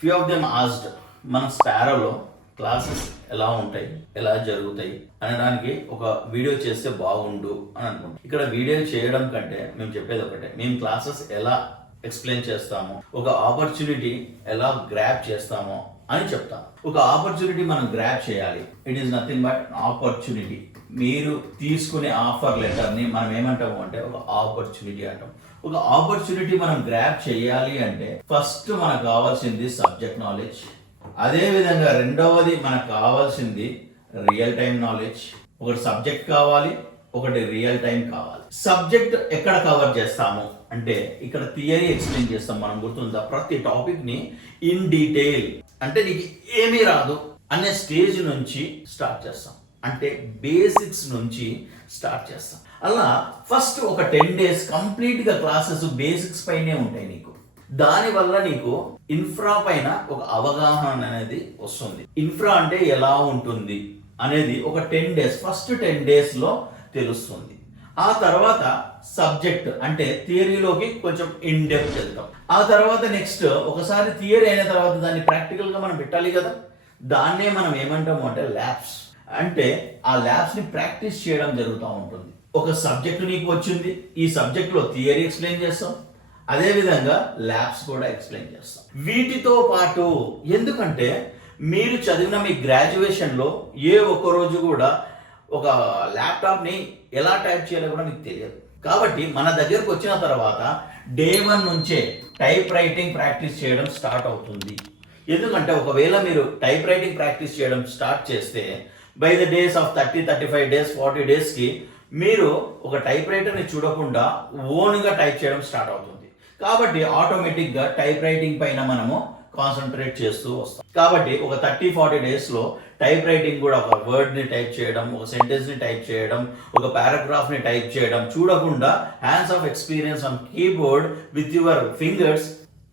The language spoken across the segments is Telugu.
ఫ్యూ ఆఫ్ దెమ్ ఆస్డ్ మన స్పారోలో క్లాసెస్ ఎలా ఉంటాయి, ఎలా జరుగుతాయి అనడానికి ఒక వీడియో చేస్తే బాగుండు అని అనుకుంటాం. ఇక్కడ వీడియో చేయడం కంటే మేము చెప్పేది ఒకటే, మేము క్లాసెస్ ఎలా ఎక్స్ప్లెయిన్ చేస్తామో, ఒక ఆపర్చునిటీ ఎలా గ్రాప్ చేస్తామో అని చెప్తాం. ఒక ఆపర్చునిటీ మనం గ్రాప్ చేయాలి. It is nothing but opportunity. మీరు తీసుకునే ఆఫర్ లెటర్ని మనం ఏమంటాము అంటే ఒక ఆపర్చునిటీ అంటాం. ఒక ఆపర్చునిటీ మనం గ్రాప్ చేయాలి అంటే ఫస్ట్ మనకు కావాల్సింది సబ్జెక్ట్ నాలెడ్జ్. అదే విధంగా రెండవది మనకు కావాల్సింది రియల్ టైం నాలెడ్జ్. ఒకటి సబ్జెక్ట్ కావాలి, ఒకటి రియల్ టైం కావాలి. సబ్జెక్ట్ ఎక్కడ కవర్ చేస్తాము అంటే ఇక్కడ థియరీ ఎక్స్ప్లెయిన్ చేస్తాం. మనం గుర్తుందా, ప్రతి టాపిక్ ని ఇన్ డీటెయిల్, అంటే నీకు ఏమీ రాదు అనే స్టేజ్ నుంచి స్టార్ట్ చేస్తాం. అంటే బేసిక్స్ నుంచి స్టార్ట్ చేస్తాం. అలా ఫస్ట్ ఒక 10 days కంప్లీట్ గా క్లాసెస్ బేసిక్స్ పైనే ఉంటాయి నీకు. దానివల్ల నీకు ఇన్ఫ్రా పైన ఒక అవగాహన అనేది వస్తుంది. ఇన్ఫ్రా అంటే ఎలా ఉంటుంది అనేది ఒక 10 days, ఫస్ట్ 10 days లో తెలుస్తుంది. ఆ తర్వాత సబ్జెక్ట్ అంటే థియరీలోకి కొంచెం ఇన్ డెప్త్ వెళ్తాం. ఆ తర్వాత నెక్స్ట్ ఒకసారి థియరీ అయిన తర్వాత దాన్ని ప్రాక్టికల్ గా మనం పెట్టాలి కదా, దాన్నే మనం ఏమంటాము అంటే ల్యాబ్స్. అంటే ఆ ల్యాబ్స్ ని ప్రాక్టీస్ చేయడం జరుగుతూ ఉంటుంది. ఒక సబ్జెక్ట్ నీకు వచ్చింది, ఈ సబ్జెక్ట్ లో థియరీ ఎక్స్ప్లెయిన్ చేస్తాం, అదే విధంగా ల్యాబ్స్ కూడా ఎక్స్ప్లెయిన్ చేస్తాం. వీటితో పాటు ఎందుకంటే మీరు చదివిన మీ గ్రాడ్యుయేషన్ లో ఏ ఒక్క రోజు కూడా ఒక ల్యాప్టాప్ ని ఎలా టైప్ చేయాలో కూడా మీకు తెలియదు. కాబట్టి మన దగ్గరకు వచ్చిన తర్వాత డే 1 నుంచే టైప్ రైటింగ్ ప్రాక్టీస్ చేయడం స్టార్ట్ అవుతుంది. ఎందుకంటే ఒకవేళ మీరు టైప్ రైటింగ్ ప్రాక్టీస్ చేయడం స్టార్ట్ చేస్తే by the days of 30-35 days 40 days కి మీరు ఒక టైప్ రైటర్ని చూడకుండా ఓన్గా టైప్ చేయడం స్టార్ట్ అవుతుంది. కాబట్టి ఆటోమేటిక్గా టైప్ రైటింగ్ పైన మనము కాన్సన్ట్రేట్ చేస్తూ వస్తాం. కాబట్టి ఒక 30-40 days లో టైప్ రైటింగ్ కూడా ఒక వర్డ్ని టైప్ చేయడం, ఒక సెంటెన్స్ని టైప్ చేయడం, ఒక పారాగ్రాఫ్ని టైప్ చేయడం చూడకుండా hands off experience on keyboard with your fingers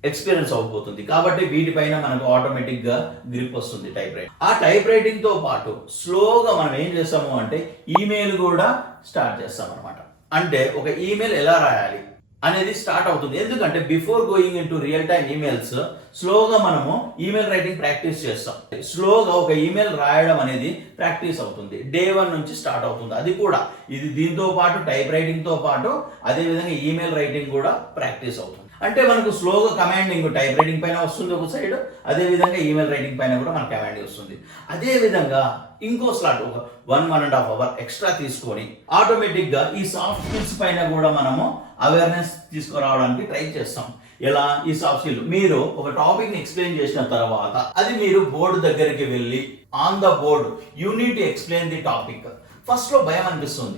experience అవబోతుంది. కాబట్టి వీటిపైన మనకు ఆటోమేటిక్ గా గ్రిప్ వస్తుంది టైప్ రైటింగ్. ఆ టైప్ రైటింగ్ తో పాటు స్లోగా మనం ఏం చేస్తాము అంటే ఈమెయిల్ కూడా స్టార్ట్ చేస్తాం అనమాట. అంటే ఒక ఈమెయిల్ ఎలా రాయాలి అనేది స్టార్ట్ అవుతుంది. ఎందుకంటే before going in to real time emails స్లోగా మనము ఈమెయిల్ రైటింగ్ ప్రాక్టీస్ చేస్తాం. స్లోగా ఒక ఈమెయిల్ రాయడం అనేది ప్రాక్టీస్ అవుతుంది. డే 1 నుంచి స్టార్ట్ అవుతుంది. అది కూడా ఇది దీంతో పాటు టైప్ రైటింగ్ తో పాటు అదే విధంగా ఈమెయిల్ రైటింగ్ కూడా ప్రాక్టీస్ అవుతుంది. అంటే మనకు స్లోగా కమాండింగ్ టైప్ రైటింగ్ పైన వస్తుంది ఒక సైడ్, అదే విధంగా ఈమెయిల్ రైటింగ్ పైన కూడా మనకు కమాండింగ్ వస్తుంది. అదే విధంగా ఇంకో స్లాట్ ఒక 1.5 hour ఎక్స్ట్రా తీసుకొని ఆటోమేటిక్ గా ఈ సాఫ్ట్ స్కిల్స్ పైన కూడా మనము అవేర్నెస్ తీసుకురావడానికి ట్రై చేస్తాం. ఎలా ఈ సాఫ్ట్ స్కిల్, మీరు ఒక టాపిక్ ని ఎక్స్ప్లెయిన్ చేసిన తర్వాత అది మీరు బోర్డు దగ్గరికి వెళ్ళి on the board you need to explain the topic. First లో భయం అనిపిస్తుంది.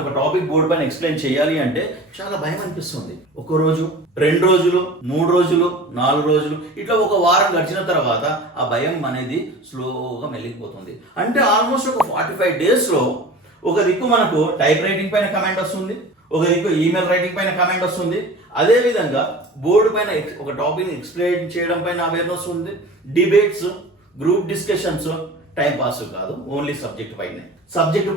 ఒక టాపిక్ బోర్డు పైన ఎక్స్ప్లెయిన్ చేయాలి అంటే చాలా భయం అనిపిస్తుంది. 1 రోజు 2 రోజులు 3 రోజులు 4 రోజులు ఇట్లా ఒక వారం గడిచిన తర్వాత ఆ భయం అనేది స్లోగా మెల్లిపోతుంది. అంటే ఆల్మోస్ట్ ఒక 45 days లో ఒక దిక్కు మనకు టైప్ రైటింగ్ పైన కమెంట్ వస్తుంది, ఒక దిక్కు ఈమెయిల్ రైటింగ్ పైన కమెంట్ వస్తుంది, అదే విధంగా బోర్డు పైన ఒక టాపిక్ ఎక్స్ప్లెయిన్ చేయడం పైన అవేర్నెస్ ఉంది, debates, group discussions, time pass కాదు, ఓన్లీ సబ్జెక్ట్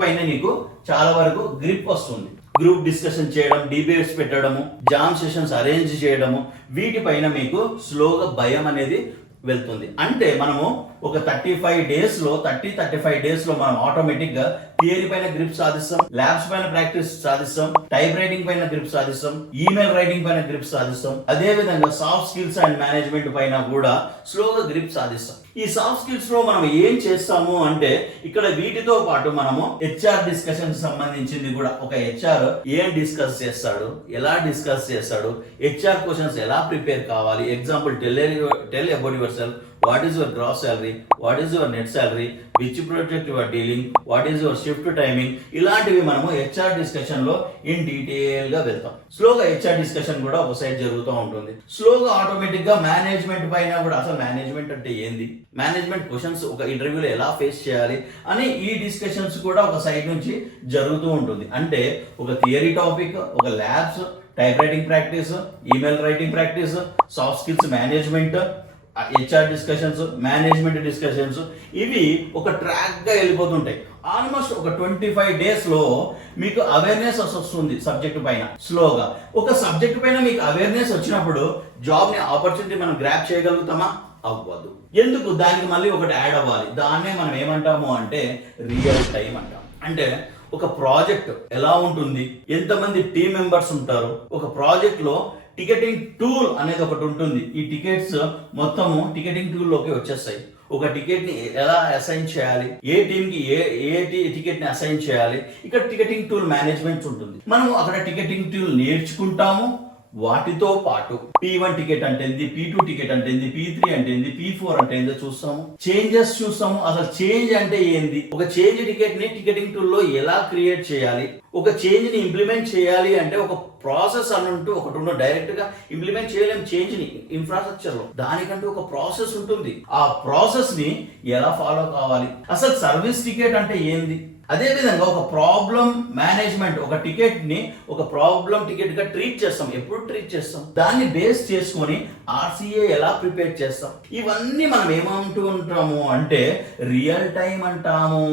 పైన నీకు చాలా వరకు గ్రిప్ వస్తుంది. గ్రూప్ డిస్కషన్ చేయడం, డిబేట్స్ పెట్టడము, జామ్ సెషన్స్ అరేంజ్ చేయడము, వీటిపైన మీకు స్లోగా భయం అనేది వెళ్తుంది. అంటే మనము ఒక 30-35 days లో మనం ఆటోమేటిక్ గా థియరీ పైన గ్రిప్ సాధిస్తాం, ల్యాబ్స్ పైన ప్రాక్టీస్ సాధిస్తాం, టైప్ రైటింగ్ పైన గ్రిప్ సాధిస్తాం, ఈమెయిల్ రైటింగ్ పైన గ్రిప్ సాధిస్తాం, అదే విధంగా సాఫ్ట్ స్కిల్స్ అండ్ మేనేజ్మెంట్ పైన కూడా స్లోగా గ్రిప్ సాధిస్తాం. ఈ సాఫ్ట్ స్కిల్స్ లో మనం ఏం చేస్తాము అంటే ఇక్కడ వీటితో పాటు మనము హెచ్ఆర్ డిస్కషన్ సంబంధించింది కూడా, ఒక హెచ్ఆర్ ఏం డిస్కస్ చేస్తాడు, ఎలా డిస్కస్ చేస్తాడు, హెచ్ఆర్ క్వశ్చన్స్ ఎలా ప్రిపేర్ కావాలి, example tell about your self, what is your gross salary, what is your net salary, which project you are dealing, what is your shift timing, ఇలాంటివి మనము హెచ్ఆర్ డిస్కషన్ లో ఇన్ డీటెయిల్ గా వెళ్తాం. స్లోగా హెచ్ఆర్ డిస్కషన్ కూడా ఒక సైడ్ జరుగుతూ ఉంటుంది. స్లోగా ఆటోమేటిక్ గా మేనేజ్మెంట్ పైన కూడా, అసలు మేనేజ్మెంట్ అంటే ఏంది, మేనేజ్మెంట్ క్వశ్చన్స్ ఒక ఇంటర్వ్యూలో ఎలా ఫేస్ చేయాలి అని ఈ డిస్కషన్స్ కూడా ఒక సైడ్ నుంచి జరుగుతూ ఉంటుంది. అంటే ఒక థియరీ టాపిక్, ఒక labs, type writing practice, email writing practice, soft skills management, HR discussions, management discussions, ఇవి ఒక ట్రాక్ గా వెళ్ళిపోతుంటాయి. ఆల్మోస్ట్ ఒక 25 days లో మీకు అవేర్నెస్ వస్తుంది సబ్జెక్ట్ పైన. స్లోగా ఒక సబ్జెక్ట్ పైన మీకు అవేర్నెస్ వచ్చినప్పుడు జాబ్ ని ఆపర్చునిటీ మనం గ్రాప్ చేయగలుగుతామా? అవ్వదు. ఎందుకు? దానికి మళ్ళీ ఒకటి యాడ్ అవ్వాలి. దాన్నే మనం ఏమంటాము అంటే రియల్ టైం అంటాం. అంటే ఒక ప్రాజెక్ట్ ఎలా ఉంటుంది, ఎంతమంది టీమ్ మెంబర్స్ ఉంటారు, ఒక ప్రాజెక్ట్ లో టికెటింగ్ టూల్ అనేది ఒకటి ఉంటుంది. ఈ టికెట్స్ మొత్తము టికెటింగ్ టూల్ లోకి వచ్చేస్తాయి. ఒక టికెట్ ని ఎలా అసైన్ చేయాలి, ఏ టీమ్ కి ఏ టికెట్ ని అసైన్ చేయాలి, ఇక్కడ టికెటింగ్ టూల్ మేనేజ్మెంట్ ఉంటుంది. మనం అక్కడ టికెటింగ్ టూల్ నేర్చుకుంటాము. వాటితో పాటు P1 టికెట్ అంటే ఏంది, P2 టికెట్ అంటే ఏంది, P3 అంటే ఏంది, P4 అంటే ఏందో చూస్తాము. చేంజెస్ చూస్తాము. అసలు చేంజ్ అంటే ఏంది, ఒక చేంజ్ టికెట్ ని టికెటింగ్ టూల్ లో ఎలా క్రియేట్ చేయాలి, ఒక చేంజ్ ని ఇంప్లిమెంట్ చేయాలి అంటే ఒక ప్రాసెస్ అన్నట్టు ఒకటి ఉండదు. డైరెక్ట్ గా ఇంప్లిమెంట్ చేయలేము చేంజ్ ని ఇన్ఫ్రాస్ట్రక్చర్ లో. దానికంటూ ఒక ప్రాసెస్ ఉంటుంది. ఆ ప్రాసెస్ ని ఎలా ఫాలో కావాలి, అసలు సర్వీస్ టికెట్ అంటే ఏంది, అదే విధంగా ఒక ప్రాబ్లం మేనేజ్మెంట్, ఒక టికెట్ ని ఒక ప్రాబ్లం టికెట్ గా ట్రీట్ చేస్తాం. ఎప్పుడు ట్రీట్ చేస్తాం, దాన్ని బేస్ చేసుకొని RCA ఎలా ప్రిపేర్ చేస్తాం. ఇవన్నీ మనం ఏమంటూ ఉంటాము అంటే రియల్ టైం అంటాము.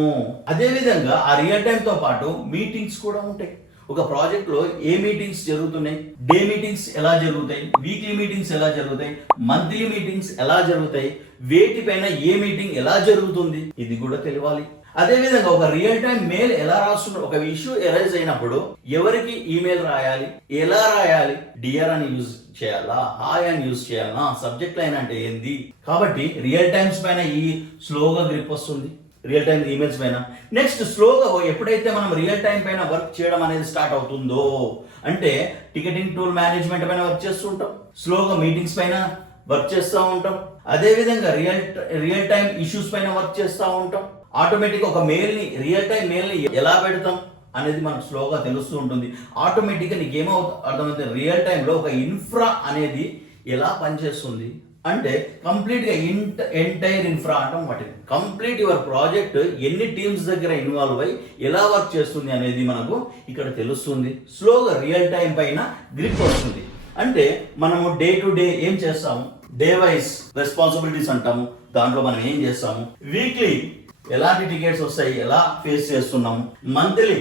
అదే విధంగా ఆ రియల్ టైం తో పాటు మీటింగ్స్ కూడా ఉంటాయి. ఒక ప్రాజెక్ట్ లో ఏ మీటింగ్స్ జరుగుతున్నాయి, డే మీటింగ్స్ ఎలా జరుగుతాయి, వీక్లీ మీటింగ్స్ ఎలా జరుగుతాయి, మంత్లీ మీటింగ్స్ ఎలా జరుగుతాయి, వేటిపైన ఏ మీటింగ్ ఎలా జరుగుతుంది, ఇది కూడా తెలియాలి. అదే విధంగా ఒక రియల్ టైం మెయిల్ ఎలా రాస్తున్నారు, ఒక ఇష్యూ ఎరైజ్ అయినప్పుడు ఎవరికి ఈమెయిల్ రాయాలి, ఎలా రాయాలి, డియర్ అని యూజ్ చేయాలా, హాయ్ అని యూజ్ చేయాలా, సబ్జెక్ట్ లైన్ అంటే ఏంది. కాబట్టి రియల్ టైమ్స్ పైన ఈ స్లోగా గ్రిప్ వస్తుంది, రియల్ టైం ఈమెయిల్స్ పైన. నెక్స్ట్ స్లోగా ఎప్పుడైతే మనం రియల్ టైం పైన వర్క్ చేయడం అనేది స్టార్ట్ అవుతుందో అంటే టికెటింగ్ టూల్ మేనేజ్మెంట్ పైన వర్క్ చేస్తుంటాం, స్లోగా మీటింగ్స్ పైన వర్క్ చేస్తూ ఉంటాం, అదే విధంగా రియల్ టైం ఇష్యూస్ పైన వర్క్ చేస్తూ ఉంటాం. ఆటోమేటిక్ ఒక మెయిల్ ని రియల్ టైం మెయిల్ ని ఎలా పెడతాం అనేది మనకు స్లోగా తెలుస్తూ ఉంటుంది. ఆటోమేటిక్గా నీకేమో అర్థమవుతుంది, రియల్ టైంలో ఒక ఇన్ఫ్రా అనేది ఎలా పనిచేస్తుంది అంటే కంప్లీట్ గా ఎంటైర్ ఇన్ఫ్రా అంటాం. వాటిని కంప్లీట్ యువర్ ప్రాజెక్ట్ ఎన్ని టీమ్స్ దగ్గర ఇన్వాల్వ్ అయ్యి ఎలా వర్క్ చేస్తుంది అనేది మనకు ఇక్కడ తెలుస్తుంది. స్లోగా రియల్ టైం పైన గ్రిప్ వస్తుంది. అంటే మనము డే టు డే ఏం చేస్తాము, డే వైజ్ రెస్పాన్సిబిలిటీస్ అంటాము, దాంట్లో మనం ఏం చేస్తాము, వీక్లీ ఎలాంటి టికెట్స్ వస్తాయి ఎలా ఫేస్ చేస్తున్నాము, మంత్లీ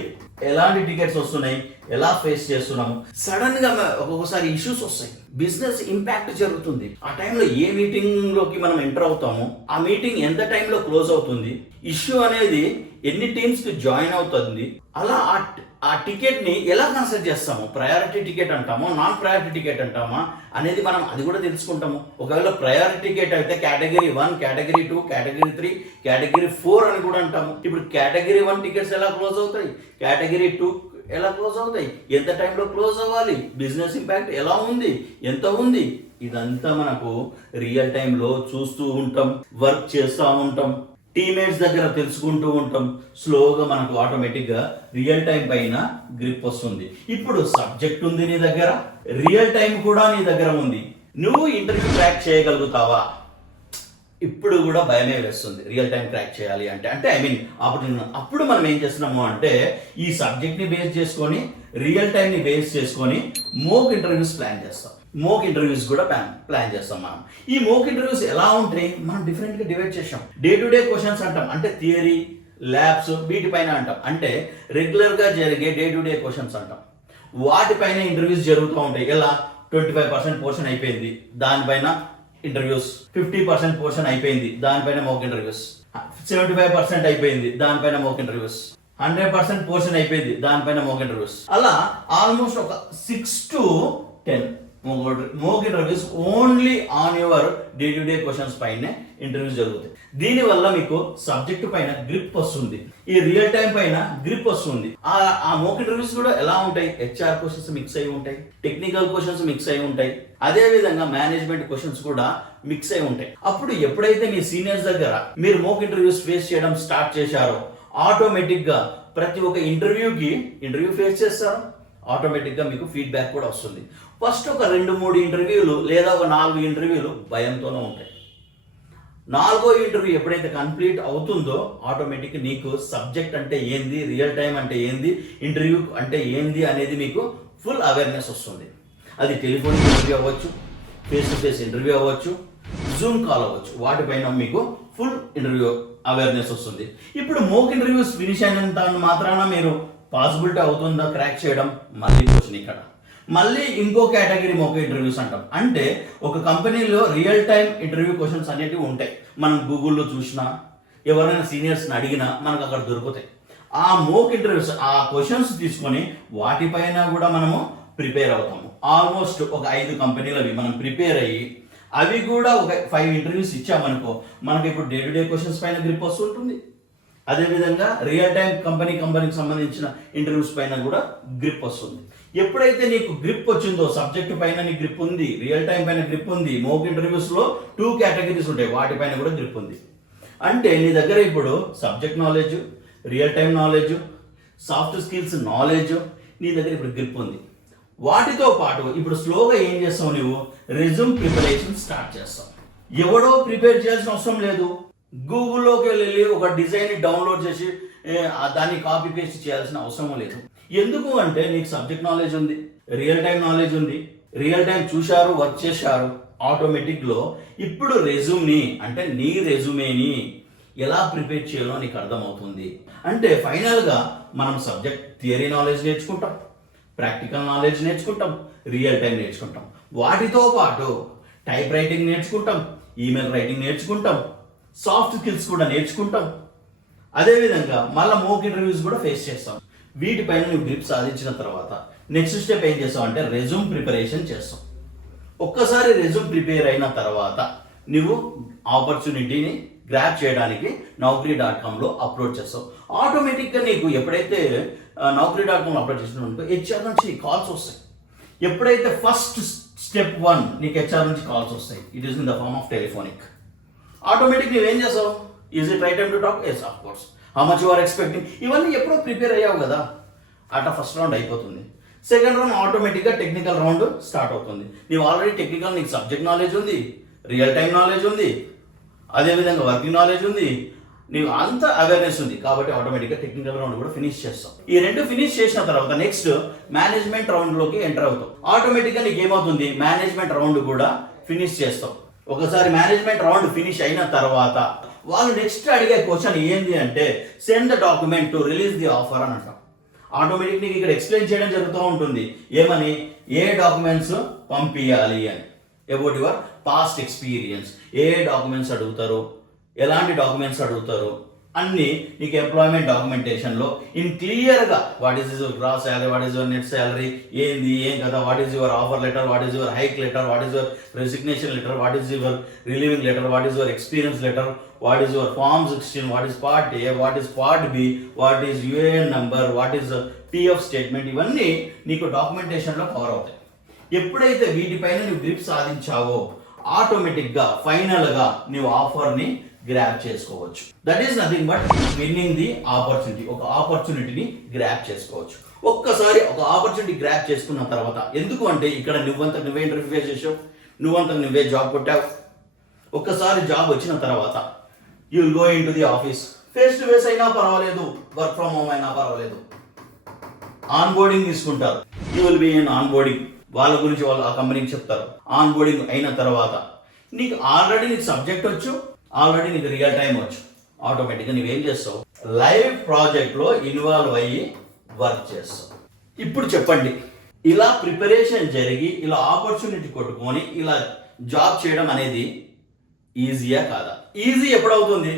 ఎలాంటి టికెట్స్ వస్తున్నాయి ఎలా ఫేస్ చేస్తున్నాము. సడన్ గా ఒక్కొక్కసారి ఇష్యూస్ వస్తాయి, బిజినెస్ ఇంపాక్ట్ జరుగుతుంది. ఆ టైంలో ఏ మీటింగ్ లోకి మనం ఎంటర్ అవుతామో ఆ మీటింగ్ ఎంత టైంలో క్లోజ్ అవుతుంది, ఇష్యూ అనేది ఎన్ని టీమ్స్ కి జాయిన్ అవుతుంది, అలా ఆ టికెట్ ని ఎలా కన్సిడర్ చేస్తాము, ప్రయారిటీ టికెట్ అంటామో నాన్ ప్రయారిటీ టికెట్ అంటామా అనేది మనం అది కూడా తెలుసుకుంటాము. ఒకవేళ ప్రయారిటీ టికెట్ అయితే కేటగిరీ 1, కేటగిరీ 2, కేటగిరీ 3, కేటగిరీ 4 అని కూడా అంటాము. ఇప్పుడు కేటగిరీ 1 టికెట్స్ ఎలా క్లోజ్ అవుతాయి, కేటగిరీ 2 ఎలా క్లోజ్ అవుతాయి, ఎంత టైంలో క్లోజ్ అవ్వాలి, బిజినెస్ ఇంపాక్ట్ ఎలా ఉంది, ఎంత ఉంది, ఇదంతా మనకు రియల్ టైంలో చూస్తూ ఉంటాం, వర్క్ చేస్తూ ఉంటాం, టీమేట్స్ దగ్గర తెలుసుకుంటూ ఉంటాం. స్లోగా మనకు ఆటోమేటిక్గా రియల్ టైం పైన గ్రిప్ వస్తుంది. ఇప్పుడు సబ్జెక్ట్ ఉంది నీ దగ్గర, రియల్ టైం కూడా నీ దగ్గర ఉంది, నువ్వు ఇంటర్వ్యూ క్రాక్ చేయగలుగుతావా? ఇప్పుడు కూడా భయమే వేస్తుంది రియల్ టైం క్రాక్ చేయాలి అంటే. అప్పుడు మనం ఏం చేస్తున్నాము అంటే ఈ సబ్జెక్ట్ ని బేస్ చేసుకొని రియల్ టైం ని బేస్ చేసుకొని మోక్ ఇంటర్వ్యూస్ ప్లాన్ చేస్తాం. మోక్ ఇంటర్వ్యూస్ కూడా ప్లాన్ చేస్తాం మనం. ఈ మోక్ ఇంటర్వ్యూస్ ఎలా ఉంటాయి, మనం డిఫరెంట్ గా డివైడ్ చేసాం. డే టు డే క్వశ్చన్స్ అంటాం, అంటే థియరీ, ల్యాబ్స్ వీటిపైన అంటాం. అంటే రెగ్యులర్ గా జరిగే డే టు డే క్వశ్చన్స్ అంటాం. వాటిపైన ఇంటర్వ్యూస్ జరుగుతూ ఉంటాయి. ఎలా 25% పోర్షన్ అయిపోయింది, దానిపైన ఇంటర్వ్యూస్, 50% పోర్షన్ అయిపోయింది, దానిపైన మోక్ ఇంటర్వ్యూస్, 75% అయిపోయింది, దానిపైన మోక్ ఇంటర్వ్యూస్, 100% పోర్షన్ అయిపోయింది, దానిపైన మోక్ ఇంటర్వ్యూస్. అలా ఆల్మోస్ట్ ఒక 6 to 10 mock interviews only on your day to day questions పైన ఇంటర్వ్యూస్ జరుగుతాయి. దీనివల్ల మీకు సబ్జెక్ట్ పైన గ్రిప్ వస్తుంది, ఈ రియల్ టైం పైన గ్రిప్ వస్తుంది. ఆ మోక్ ఇంటర్వ్యూస్ కూడా ఎలా ఉంటాయి, HR క్వశ్చన్స్ మిక్స్ అయి ఉంటాయి, టెక్నికల్ క్వశ్చన్స్ మిక్స్ అయి ఉంటాయి, అదే విధంగా మేనేజ్మెంట్ క్వశ్చన్స్ కూడా మిక్స్ అయి ఉంటాయి. అప్పుడు ఎప్పుడైతే మీ సీనియర్స్ దగ్గర మీరు మోక్ ఇంటర్వ్యూస్ ఫేస్ చేయడం స్టార్ట్ చేశారో ఆటోమేటిక్ గా ప్రతి ఒక్క ఇంటర్వ్యూ ఫేస్ చేస్తారు, ఆటోమేటిక్ గా మీకు ఫీడ్బ్యాక్ కూడా వస్తుంది. ఫస్ట్ ఒక 2-3 ఇంటర్వ్యూలు లేదా ఒక 4 ఇంటర్వ్యూలు భయంతోనే ఉంటాయి. 4వ ఇంటర్వ్యూ ఎప్పుడైతే కంప్లీట్ అవుతుందో ఆటోమేటిక్ నీకు సబ్జెక్ట్ అంటే ఏంది, రియల్ టైం అంటే ఏంది, ఇంటర్వ్యూ అంటే ఏంది అనేది మీకు ఫుల్ అవేర్నెస్ వస్తుంది. అది టెలిఫోనిక్ ఇంటర్వ్యూ అవ్వచ్చు, ఫేస్ టు ఫేస్ ఇంటర్వ్యూ అవ్వచ్చు, జూమ్ కాల్ అవ్వచ్చు, వాటిపైన మీకు ఫుల్ ఇంటర్వ్యూ అవేర్నెస్ వస్తుంది. ఇప్పుడు మోక్ ఇంటర్వ్యూస్ ఫినిష్ అయినంత మాత్రాన మీరు పాసిబిలిటీ అవుతుందా క్రాక్ చేయడం, మళ్ళీ క్వశ్చన్ ఇక్కడ మళ్ళీ ఇంకో కేటగిరీ మోక్ ఇంటర్వ్యూస్ అంటాం. అంటే ఒక కంపెనీలో రియల్ టైం ఇంటర్వ్యూ క్వశ్చన్స్ అనేటివి ఉంటాయి. మనం గూగుల్లో చూసినా ఎవరైనా సీనియర్స్ని అడిగినా మనకు అక్కడ దొరుకుతాయి. ఆ మోక్ ఇంటర్వ్యూస్ ఆ క్వశ్చన్స్ తీసుకొని వాటిపైన కూడా మనము ప్రిపేర్ అవుతాము. ఆల్మోస్ట్ ఒక 5 కంపెనీలు అవి మనం ప్రిపేర్ అయ్యి అవి కూడా ఒక 5 ఇంటర్వ్యూస్ ఇచ్చామనుకో మనకి ఇప్పుడు డే టు డే క్వశ్చన్స్ పైన గ్రిప్ వస్తుంటుంది. అదేవిధంగా రియల్ టైం కంపెనీకి సంబంధించిన ఇంటర్వ్యూస్ పైన కూడా గ్రిప్ వస్తుంది. ఎప్పుడైతే నీకు గ్రిప్ వచ్చిందో, సబ్జెక్ట్ పైన నీ గ్రిప్ ఉంది, రియల్ టైం పైన గ్రిప్ ఉంది, మోక్ ఇంటర్వ్యూస్లో 2 కేటగిరీస్ ఉంటాయి, వాటిపైన కూడా గ్రిప్ ఉంది. అంటే నీ దగ్గర ఇప్పుడు subject knowledge, real time knowledge, soft skills knowledge నీ దగ్గర ఇప్పుడు గ్రిప్ ఉంది. వాటితో పాటు ఇప్పుడు స్లోగా ఏం చేస్తావు, నువ్వు రెజ్యూమ్ ప్రిపరేషన్ స్టార్ట్ చేస్తావు. ఎవడో ప్రిపేర్ చేయాల్సిన అవసరం లేదు. గూగుల్లోకి వెళ్ళి ఒక డిజైన్ డౌన్లోడ్ చేసి దాన్ని కాపీ పేస్ట్ చేయాల్సిన అవసరం లేదు. ఎందుకు అంటే నీకు సబ్జెక్ట్ నాలెడ్జ్ ఉంది, రియల్ టైం నాలెడ్జ్ ఉంది, రియల్ టైం చూశారు, వర్క్ చేశారు. ఆటోమేటిక్లో ఇప్పుడు రెజ్యూమ్ని అంటే నీ రెజ్యూమేని ఎలా ప్రిపేర్ చేయాలో నీకు అర్థమవుతుంది. అంటే ఫైనల్గా మనం సబ్జెక్ట్ థియరీ నాలెడ్జ్ నేర్చుకుంటాం, ప్రాక్టికల్ నాలెడ్జ్ నేర్చుకుంటాం, రియల్ టైం నేర్చుకుంటాం. వాటితో పాటు టైప్ రైటింగ్ నేర్చుకుంటాం, ఈమెయిల్ రైటింగ్ నేర్చుకుంటాం, సాఫ్ట్ స్కిల్స్ కూడా నేర్చుకుంటాం. అదేవిధంగా మళ్ళీ మోక్ ఇంటర్వ్యూస్ కూడా ఫేస్ చేస్తాం. వీటిపైన నువ్వు గ్రిప్ సాధించిన తర్వాత నెక్స్ట్ స్టెప్ ఏం చేస్తావు అంటే రెజ్యూమ్ ప్రిపరేషన్ చేస్తాం. ఒక్కసారి రెజ్యూమ్ ప్రిపేర్ అయిన తర్వాత నువ్వు ఆపర్చునిటీని గ్రాప్ చేయడానికి Naukri.comలో అప్లోడ్ చేస్తావు. ఆటోమేటిక్గా నీకు ఎప్పుడైతే Naukri.comలో అప్లోడ్ చేసినావు హెచ్ఆర్ నుంచి కాల్స్ వస్తాయి. ఎప్పుడైతే ఫస్ట్ స్టెప్ 1 నీకు హెచ్ఆర్ నుంచి కాల్స్ వస్తాయి, it is in the form of telephonic. Automatic నువ్వేం చేస్తావు, is it right time to talk? Yes of course. How much you are expecting? ఇవన్నీ ఎప్పుడో ప్రిపేర్ అయ్యావు కదా. అట్లా ఫస్ట్ రౌండ్ అయిపోతుంది. సెకండ్ రౌండ్ ఆటోమేటిక్గా టెక్నికల్ రౌండ్ స్టార్ట్ అవుతుంది. నీవు ఆల్రెడీ టెక్నికల్, నీకు సబ్జెక్ట్ నాలెడ్జ్ ఉంది, రియల్ టైం నాలెడ్జ్ ఉంది, అదేవిధంగా వర్కింగ్ నాలెడ్జ్ ఉంది, నీకు అంత అవేర్నెస్ ఉంది. కాబట్టి ఆటోమేటిక్గా టెక్నికల్ రౌండ్ కూడా ఫినిష్ చేస్తాం. ఈ 2 ఫినిష్ చేసిన తర్వాత నెక్స్ట్ మేనేజ్మెంట్ రౌండ్లోకి ఎంటర్ అవుతాం. ఆటోమేటిక్గా నీకు ఏమవుతుంది, మేనేజ్మెంట్ రౌండ్ కూడా ఫినిష్ చేస్తాం. ఒకసారి మేనేజ్మెంట్ రౌండ్ ఫినిష్ అయిన తర్వాత వాళ్ళు నెక్స్ట్ అడిగే క్వశ్చన్ ఏంటి అంటే send the document to release the offer అని అంటాం. ఆటోమేటిక్ నీకు ఇక్కడ ఎక్స్ప్లెయిన్ చేయడం జరుగుతూ ఉంటుంది. ఏమని, ఏ డాక్యుమెంట్స్ పంపించాలి అని, అబౌట్ యువర్ పాస్ట్ ఎక్స్పీరియన్స్, ఏ డాక్యుమెంట్స్ అడుగుతారు, ఎలాంటి డాక్యుమెంట్స్ అడుగుతారు అన్నీ నీకు ఎంప్లాయ్మెంట్ డాక్యుమెంటేషన్లో ఇన్ క్లియర్గా what is your gross salary, what is your net salary, ఏంది ఏం కదా, what is your offer letter, what is your hike letter, what is your resignation letter, what is your relieving letter, what is your experience letter, what is your form 16, what is part A, what is part B, what is UAN number, what is PF statement, ఇవన్నీ నీకు డాక్యుమెంటేషన్లో కవర్ అవుతాయి. ఎప్పుడైతే వీటిపైన నువ్వు గ్రిప్ సాధించావో ఆటోమేటిక్గా ఫైనల్గా నువ్వు ఆఫర్ని గ్రాప్ చేసుకోవచ్చు. That is nothing but winnowing the opportunity. ఒక ఆపర్చునిటీని గ్రాప్ చేసుకోవచ్చు. ఒక్కసారి ఒక ఆపర్చునిటీ గ్రాప్ చేసుకున్న తర్వాత, ఎందుకు అంటే ఇక్కడ నువ్వే ఇంటర్వ్యూ ఫేస్ చేసావు, నువ్వే జాబ్ కొట్టావు. ఒక్కసారి జాబ్ వచ్చిన తర్వాత you will go in to the office. Face to face అయినా పర్వాలేదు, వర్క్ ఫ్రమ్ హోమ్ అయినా పర్వాలేదు. ఆన్ బోర్డింగ్ తీసుకుంటారు. You will be in on boarding. వాళ్ళ గురించి వాళ్ళు ఆ కంపెనీకి చెప్తారు. ఆన్ బోర్డింగ్ అయిన తర్వాత నీకు ఆల్రెడీ నీకు సబ్జెక్ట్ వచ్చు, ఆల్రెడీ నీకు రియల్ టైం వచ్చు. ఆటోమేటిక్గా నువ్వేం చేస్తావు, లైవ్ ప్రాజెక్ట్లో ఇన్వాల్వ్ అయ్యి వర్క్ చేస్తావు. ఇప్పుడు చెప్పండి, ఇలా ప్రిపరేషన్ జరిగి ఇలా ఆపర్చునిటీ కొట్టుకొని ఇలా జాబ్ చేయడం అనేది ఈజీయా కాదా? ఈజీ ఎప్పుడవుతుంది,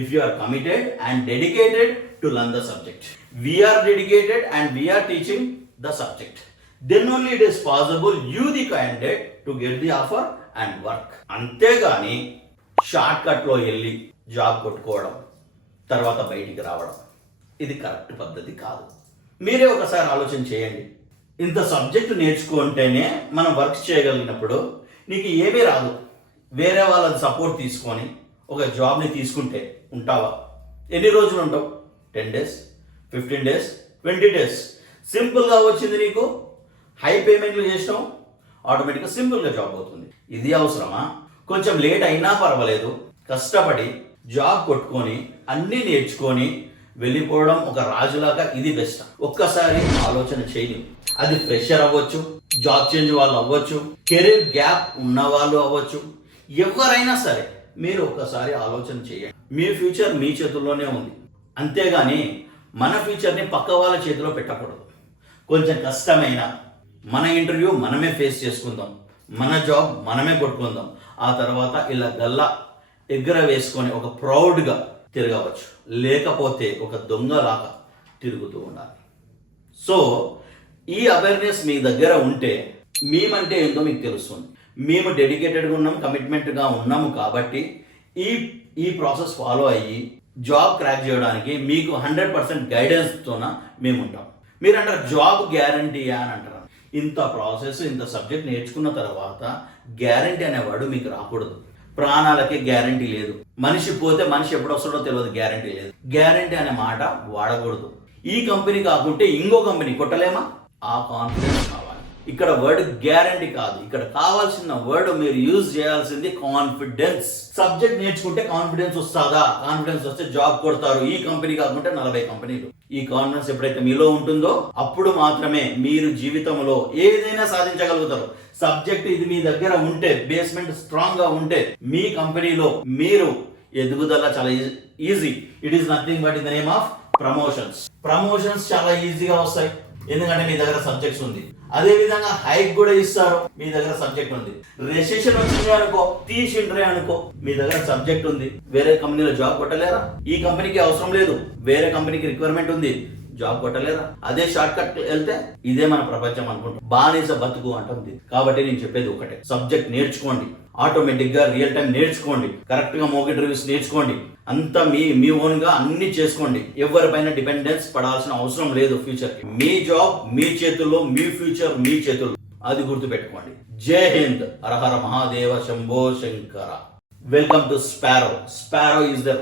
if you are committed and dedicated to learn the subject. We are dedicated and we are teaching the subject. Then only it is possible you the candidate to get the offer and work. అంతేగాని షార్ట్ కట్లో వెళ్ళి జాబ్ కొట్టుకోవడం తర్వాత బయటికి రావడం ఇది కరెక్ట్ పద్ధతి కాదు. మీరే ఒకసారి ఆలోచన చేయండి. ఇంత సబ్జెక్ట్ నేర్చుకుంటేనే మనం వర్క్ చేయగలిగినప్పుడు నీకు ఏమీ రాదు. వేరే వాళ్ళ సపోర్ట్ తీసుకొని ఒక జాబ్ని తీసుకుంటే ఉంటావా? ఎన్ని రోజులు ఉంటావు? 10 days, 15 days, 20 days. సింపుల్గా వచ్చింది నీకు, హై పేమెంట్లు చేసినావు, ఆటోమేటిక్గా సింపుల్గా జాబ్ అవుతుంది. ఇది అవసరమా? కొంచెం లేట్ అయినా పర్వాలేదు, కష్టపడి జాబ్ కొట్టుకొని అన్నీ నేర్చుకొని వెళ్ళిపోవడం ఒక రాజులాగా ఇది బెస్ట్. ఒక్కసారి ఆలోచన చేయి. అది ఫ్రెషర్ అవ్వచ్చు, జాబ్ చేంజ్ వాళ్ళు అవ్వచ్చు, కెరీర్ గ్యాప్ ఉన్న వాళ్ళు అవ్వచ్చు, ఎవరైనా సరే మీరు ఒక్కసారి ఆలోచన చేయండి. మీ ఫ్యూచర్ మీ చేతుల్లోనే ఉంది. అంతేగాని మన ఫ్యూచర్ని పక్క వాళ్ళ చేతిలో పెట్టకూడదు. కొంచెం కష్టమైన మన ఇంటర్వ్యూ మనమే ఫేస్ చేసుకుందాం, మన జాబ్ మనమే కొట్టుకుందాం. ఆ తర్వాత ఇలా గల్లా ఎగ్గర వేసుకొని ఒక ప్రౌడ్గా తిరగవచ్చు, లేకపోతే ఒక దొంగలాగా తిరుగుతూ ఉండాలి. సో ఈ అవేర్నెస్ మీ దగ్గర ఉంటే మేమంటే ఏంటో మీకు తెలుస్తుంది. మేము డెడికేటెడ్గా ఉన్నాం, కమిట్మెంట్గా ఉన్నాము కాబట్టి ఈ ప్రాసెస్ ఫాలో అయ్యి జాబ్ క్రాక్ చేయడానికి మీకు 100% గైడెన్స్తోన మేము ఉంటాం. మీరు అంటారు జాబ్ గ్యారంటీయా అని అంటారు. ఇంత ప్రాసెస్, ఇంత సబ్జెక్ట్ నేర్చుకున్న తర్వాత గ్యారంటీ అనేవాడు మీకు రాకూడదు. ప్రాణాలకే గ్యారంటీ లేదు. మనిషి పోతే మనిషి ఎప్పుడు వస్తాడో తెలియదు, గ్యారంటీ లేదు. గ్యారంటీ అనే మాట వాడకూడదు. ఈ కంపెనీ కాకుంటే ఇంకో కంపెనీ కొట్టలేమా? ఆ కాన్ఫిడెన్స్ కావాలి. ఇక్కడ వర్డ్ గ్యారంటీ కాదు, ఇక్కడ కావాల్సిన వర్డ్ మీరు యూజ్ చేయాల్సింది కాన్ఫిడెన్స్. సబ్జెక్ట్ నేర్చుకుంటే కాన్ఫిడెన్స్ వస్తుందా? కాన్ఫిడెన్స్ వస్తే జాబ్ కొడతారు. ఈ కంపెనీ కాకుంటే 40 కంపెనీలు. ఈ కాన్ఫిడెన్స్ ఎప్పుడైతే మీలో ఉంటుందో అప్పుడు మాత్రమే మీరు జీవితంలో ఏదైనా సాధించగలుగుతారు. సబ్జెక్ట్ ఇది మీ దగ్గర ఉంటే, బేస్మెంట్ స్ట్రాంగ్ గా ఉంటే మీ కంపెనీలో మీరు ఎదుగుదల చాలా easy. It is nothing but in the name of promotions. Promotions చాలా ఈజీగా వస్తాయి, ఎందుకంటే మీ దగ్గర సబ్జెక్ట్స్ ఉంది. అదే విధంగా హైక్ కూడా ఇస్తారు, మీ దగ్గర సబ్జెక్ట్ ఉంది. రెసెషన్ వచ్చింది అనుకో, తీసిండ్రే అనుకో, మీ దగ్గర సబ్జెక్ట్ ఉంది. వేరే కంపెనీలో జాబ్ కొట్టలేరా? ఈ కంపెనీకి అవసరం లేదు, వేరే కంపెనీకి రిక్వైర్మెంట్ ఉంది, జాబ్ కొట్టలేరా? అదే షార్ట్ కట్ వెళ్తే ఇదే మన ప్రపంచం అనుకుంటాం. బానిస బతుకు అంటుంది. కాబట్టి నేను చెప్పేది ఒకటే, సబ్జెక్ట్ నేర్చుకోండి, ఆటోమేటిక్ గా రియల్ టైం నేర్చుకోండి, కరెక్ట్ గా మోకెట్ రివ్యూస్ నేర్చుకోండి, అంతా మీ ఓన్ గా అన్ని చేసుకోండి. ఎవరిపైన డిపెండెన్స్ పడాల్సిన అవసరం లేదు. ఫ్యూచర్ కి మీ జాబ్ మీ చేతుల్లో, మీ ఫ్యూచర్ మీ చేతుల్లో, అది గుర్తు పెట్టుకోండి. జై హింద్, హరహర Mahadeva, Shambho Shankara. Welcome to Sparrow. Sparrow is the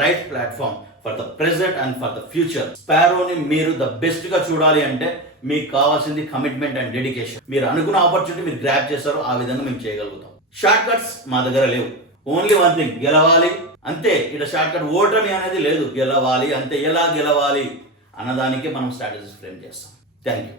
right platform for the present and for the future. స్పారోని మీరు ద బెస్ట్ గా చూడాలి అంటే మీకు కావాల్సింది కమిట్మెంట్ అండ్ డెడికేషన్. మీరు అనుకున్న ఆపర్చునిటీ మీరు గ్రాప్ చేస్తారో ఆ విధంగా మేము చేయగలుగుతాం. షార్ట్ కట్స్ మా దగ్గర లేవు. ఓన్లీ వన్ థింగ్, గెలవాలి అంతే. ఇక్కడ షార్ట్ కట్ ఓటమి అనేది లేదు, గెలవాలి అంతే. ఎలా గెలవాలి అన్నదానికి మనం స్ట్రాటజీస్ ఫ్రేమ్ చేస్తాం. Thank you.